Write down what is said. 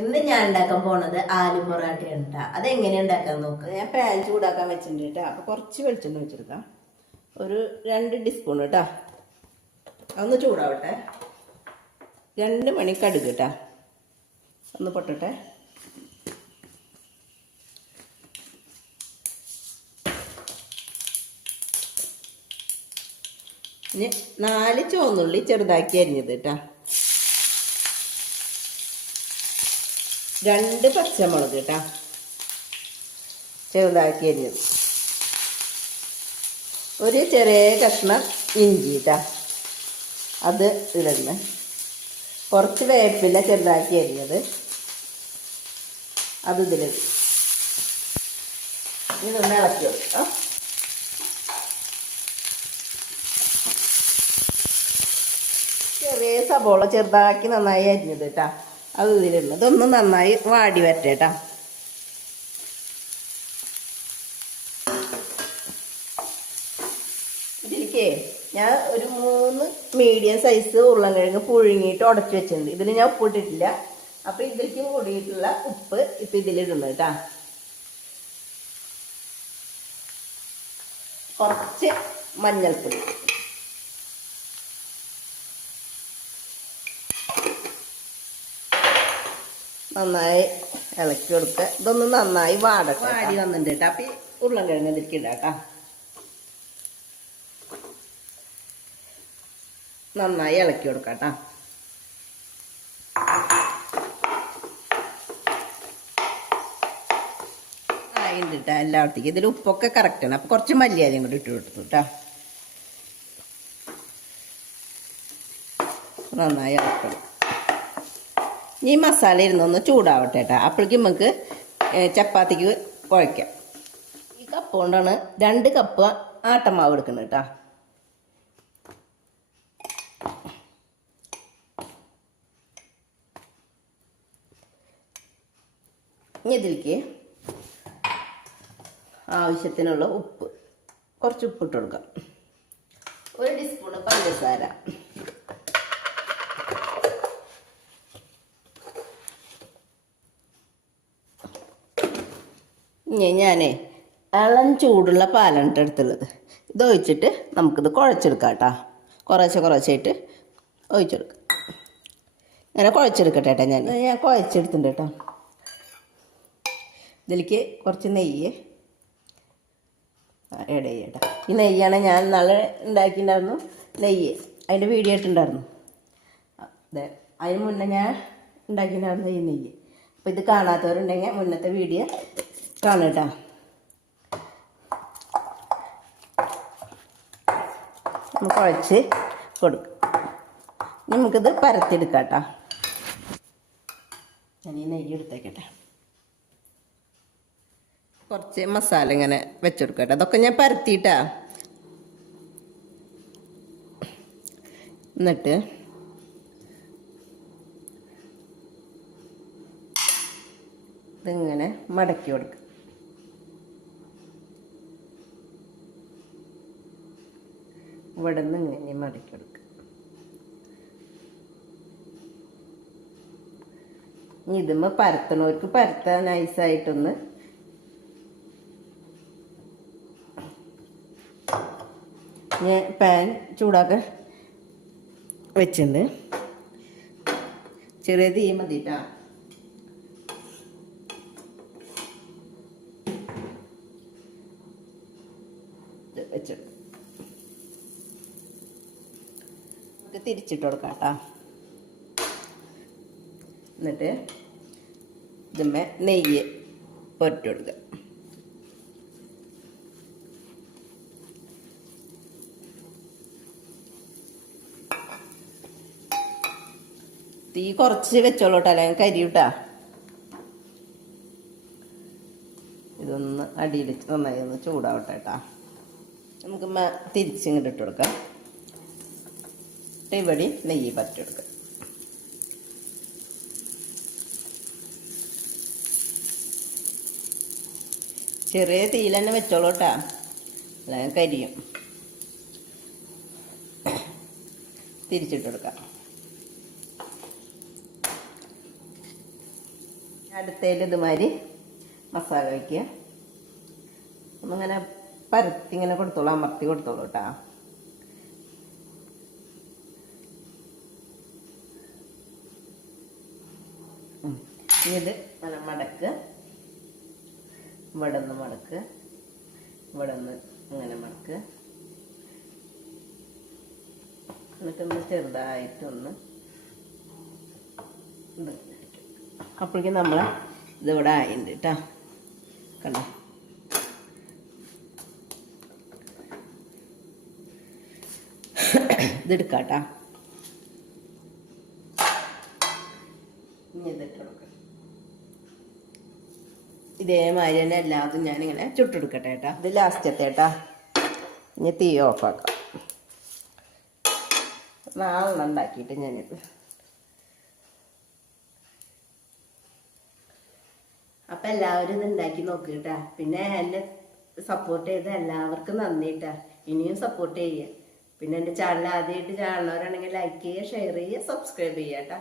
ഇന്ന് ഞാൻ ഉണ്ടാക്കാൻ പോണത് ആലു പൊറാട്ടയാണ് കേട്ടോ. അതെങ്ങനെ ഉണ്ടാക്കാൻ നോക്കുക. ഞാൻ പാൻ ചൂടാക്കാൻ വെച്ചിട്ടുണ്ട് കേട്ടോ. അപ്പോൾ കുറച്ച് വെളിച്ചെണ്ണ വെച്ചെടുക്കാം. ഒരു 2 ടീസ്പൂൺ കേട്ടോ. ഒന്ന് ചൂടാവട്ടെ. 2 മണി കടുക് കേട്ടോ. ഒന്ന് പൊട്ടട്ടെ. ഇനി 4 ചുവന്നുള്ളി ചെറുതാക്കി അരിഞ്ഞത് കേട്ടോ. 2 പച്ചമുളക് കേട്ടോ, ചെറുതാക്കി അരിഞ്ഞത്. ഒരു ചെറിയ കഷ്ണം ഇഞ്ചി കേട്ടോ, അത് ഇടുന്നത്. കുറച്ച് വേപ്പില ചെറുതാക്കി അരിഞ്ഞത്, അത് ഇതിലിടും. ഇതൊന്ന് ഇളക്കി വെക്കാം. ചെറിയ സബോള ചെറുതാക്കി നന്നായി അരിഞ്ഞത് കേട്ടോ, അത് ഇതിലിടുന്നത്. ഇതൊന്ന് നന്നായി വാടി വരട്ടെ കേട്ടോ. ഇതിലേക്ക് ഞാൻ ഒരു 3 മീഡിയം സൈസ് ഉരുളൻകിഴങ്ങ് പുഴുങ്ങിയിട്ട് ഉടച്ചു വെച്ചിട്ടുണ്ട്. ഇതിൽ ഞാൻ ഉപ്പിട്ടിട്ടില്ല. അപ്പം ഇതിലേക്ക് കൂടിയിട്ടുള്ള ഉപ്പ് ഇപ്പം ഇതിലിടുന്നു കേട്ടോ. കുറച്ച് മഞ്ഞൾപ്പൊടി, നന്നായി ഇളക്കി കൊടുക്കുക. ഇതൊന്ന് നന്നായി വാടട്ടെ. വാടി വന്നിട്ടുണ്ട് കേട്ടോ. അപ്പം ഈ ഉരുളൻകിഴങ്ങ് ഇതിലേക്ക് ഇടാം കേട്ടോ. നന്നായി ഇളക്കി കൊടുക്കാം കേട്ടോ. ആയിട്ടുണ്ട് കേട്ടോ എല്ലായിടത്തേക്കും. ഇതിൽ ഉപ്പൊക്കെ കറക്റ്റാണ്. അപ്പം കുറച്ച് മല്ലിയിലയും കൂടി ഇട്ട് കൊടുത്തു കേട്ടോ. നന്നായി ഇളക്കണം. ഈ മസാല ഇരുന്നൊന്ന് ചൂടാവട്ടെ കേട്ടോ. അപ്പോഴേക്കും നമുക്ക് ചപ്പാത്തിക്ക് കുഴയ്ക്കാം. ഈ കപ്പ് കൊണ്ടാണ് 2 കപ്പ് ആട്ടമാവ് എടുക്കുന്നത് കേട്ടോ. ഇനി ഇതിലേക്ക് ആവശ്യത്തിനുള്ള ഉപ്പ്, കുറച്ച് ഉപ്പിട്ട് കൊടുക്കാം. 1 ടീസ്പൂണ് പഞ്ചസാര, ഞാനേ ഇളം ചൂടുള്ള പാലാണ് എടുത്തുള്ളത്. ഇത് ഒഴിച്ചിട്ട് നമുക്കിത് കുഴച്ചെടുക്കാം കേട്ടോ. കുറച്ചായിട്ട് ഒഴിച്ചെടുക്കാം. ഇങ്ങനെ കുഴച്ചെടുക്കട്ടെ കേട്ടോ. ഞാൻ കുഴച്ചെടുത്തിട്ടുണ്ട് കേട്ടോ. ഇതിലേക്ക് കുറച്ച് നെയ്യ് ആഡ് ചെയ്യട്ടോ. ഈ നെയ്യാണ് ഞാൻ നാളെ ഉണ്ടാക്കിയിട്ടുണ്ടായിരുന്നു. നെയ്യ് അതിൻ്റെ വീഡിയോ ഇട്ടുണ്ടായിരുന്നു. അതെ, അതിന് മുന്നേ ഞാൻ ഉണ്ടാക്കിയിട്ടുണ്ടായിരുന്നു ഈ നെയ്യ്. അപ്പോൾ ഇത് കാണാത്തവരുണ്ടെങ്കിൽ മുന്നത്തെ വീഡിയോ കാണും കേട്ടോ. കുഴച്ച് കൊടുക്കും. നമുക്കിത് പരത്തിയെടുക്കാം കേട്ടോ. ഞാൻ ഈ നെയ്യ് എടുത്തേക്കട്ടെ. കുറച്ച് മസാല ഇങ്ങനെ വെച്ചെടുക്കട്ടെ. അതൊക്കെ ഞാൻ പരത്തിയിട്ടാ. എന്നിട്ട് ഇതിങ്ങനെ മടക്കി കൊടുക്കുക. ഇവിടെ നിന്ന് ഇങ്ങനെ മടക്കി കൊടുക്കുക. ഇനി ഇതുമ്മ പരത്തണവർക്ക് പരത്താൻ നൈസായിട്ടൊന്ന് ഞാൻ പാൻ ചൂടാക്കാൻ വെച്ചിട്ടുണ്ട്. ചെറിയ തീ മതിട്ടാ. വെച്ചിട്ട് തിരിച്ചിട്ട് കൊടുക്കാം കേട്ടോ. എന്നിട്ട് ഇതുമ്മേ നെയ്യ് പൊരിട്ട് കൊടുക്കുക. തീ കുറച്ച് വെച്ചോളൂട്ടോ, അല്ലെങ്കിൽ കരിയൂട്ടാ. ഇതൊന്ന് അടിയിൽ നന്നായി ഒന്ന് ചൂടാവട്ടെ കേട്ടോ. നമുക്ക് തിരിച്ചിങ്ങോട്ട് ഇട്ട് കൊടുക്കാം. ഇവിടെ നെയ്യ് പറ്റിയെടുക്കുക. ചെറിയ തീയിൽ തന്നെ വെച്ചോളൂട്ടാ, അല്ലെങ്കിൽ കരിയും. തിരിച്ചിട്ട് കൊടുക്കാം. അടുത്തതിൽ ഇതുമാതിരി മസാല വയ്ക്കുക. ഒന്നിങ്ങനെ പരത്തി ഇങ്ങനെ കൊടുത്തോളൂ, അമർത്തി കൊടുത്തോളൂ കേട്ടോ. ഇത് നല്ല മടക്ക്, ഇവിടെ നിന്ന് മടക്ക്, ഇവിടെ നിന്ന് ഇങ്ങനെ മടക്ക്, എന്നിട്ടൊന്ന് ചെറുതായിട്ടൊന്ന് ഇത്. അപ്പോഴേക്കും നമ്മൾ ഇതിവിടെ ആയിട്ടുണ്ട് കേട്ടോ. കണ്ടോ, ഇതെടുക്കാം കേട്ടോ. ഇനി ഇതിട്ട് കൊടുക്കാം. ഇതേമാതിരി തന്നെ എല്ലാതും ഞാനിങ്ങനെ ചുട്ടെടുക്കട്ടെ കേട്ടോ. ഇത് ലാസ്റ്റത്തെ കേട്ടോ. ഇനി തീ ഓഫാക്കാം. 4 ഉണ്ടാക്കിയിട്ട് ഞാനിത്. അപ്പം എല്ലാവരും ഇത് ഉണ്ടാക്കി നോക്കിട്ടാ. പിന്നെ എന്നെ സപ്പോർട്ട് ചെയ്ത എല്ലാവർക്കും നന്ദിട്ടാ. ഇനിയും സപ്പോർട്ട് ചെയ്യുക. പിന്നെ എൻ്റെ ചാനൽ ആദ്യമായിട്ട് കാണുന്നവരാണെങ്കിൽ ലൈക്ക് ചെയ്യുക, ഷെയർ ചെയ്യുക, സബ്സ്ക്രൈബ് ചെയ്യുക കേട്ടോ.